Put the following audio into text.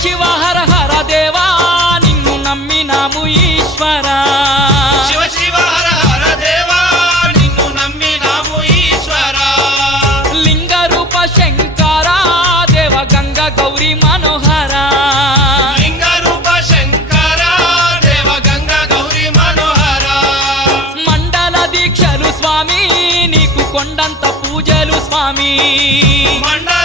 శివ హర హర దేవా నిన్ను నమ్మినాము ఈశ్వరా శివ శివ హర హర దేవా నిన్ను నమ్మినాము ఈశ్వరా లింగ రూప శంకర దేవ గంగ గౌరీ మనోహర లింగ రూప శంకర దేవ గంగ గౌరీ మనోహర మండల దీక్షలు స్వామి నీకు కొండంత పూజలు స్వామి మండల